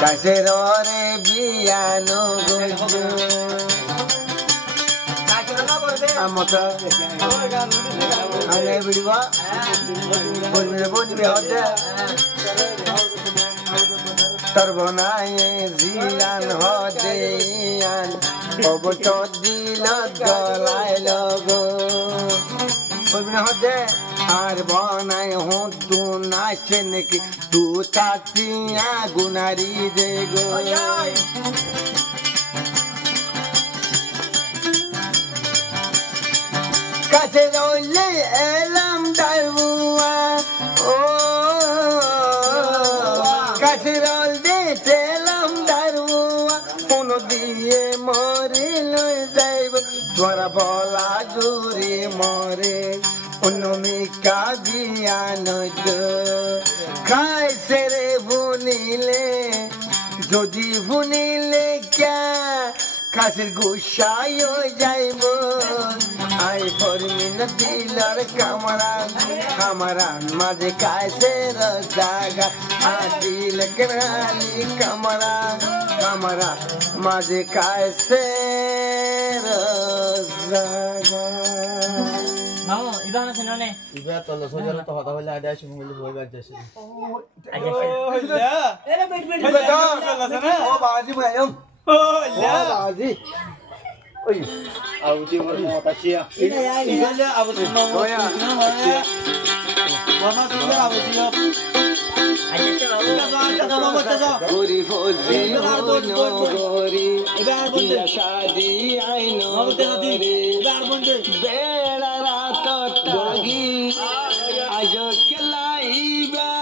কাশের রে বিয়ানো আমতা আগে বিড়বা বলবে বলবে হতে সর্বনায়ে জিলান হতে আন অবত দিল গলায় লগো বলবে হতে আর বনায় হতু নাচে নাকি তু তাতিয়া গুনারি দে গো কাছে রইলে এলাম দারুয়া ও কাছে রইলে এলাম দারুয়া কোন দিয়ে মরে লই যাইব তোরা বলা জুড়ে মরে অন্যমিকা দিয়া নদ খাইছে রে বুনিলে যদি বুনিলে ক্যা কাশের গুসাই যাইব আই ফরমিন দিলার কামরান মাঝে কাশের জাগা আদিল কেরালি কামরা মাঝে কাশের জাগা মামু ইবান আছে ননে ইবা তো লসজার তো হতা হইলা আডা শুন বলি বই বাজ যাচ্ছে এরে বেট ও বাজি ভাইম ও বাজি ওই আউতি মোর মত আছিয়া ইবা আউতি মামু না হয় বাবা সুন্দর আউতি গরি ফজি গরি বিয়া শাদি আইনো বেড়া রাত টাগি আজ কেলাইবা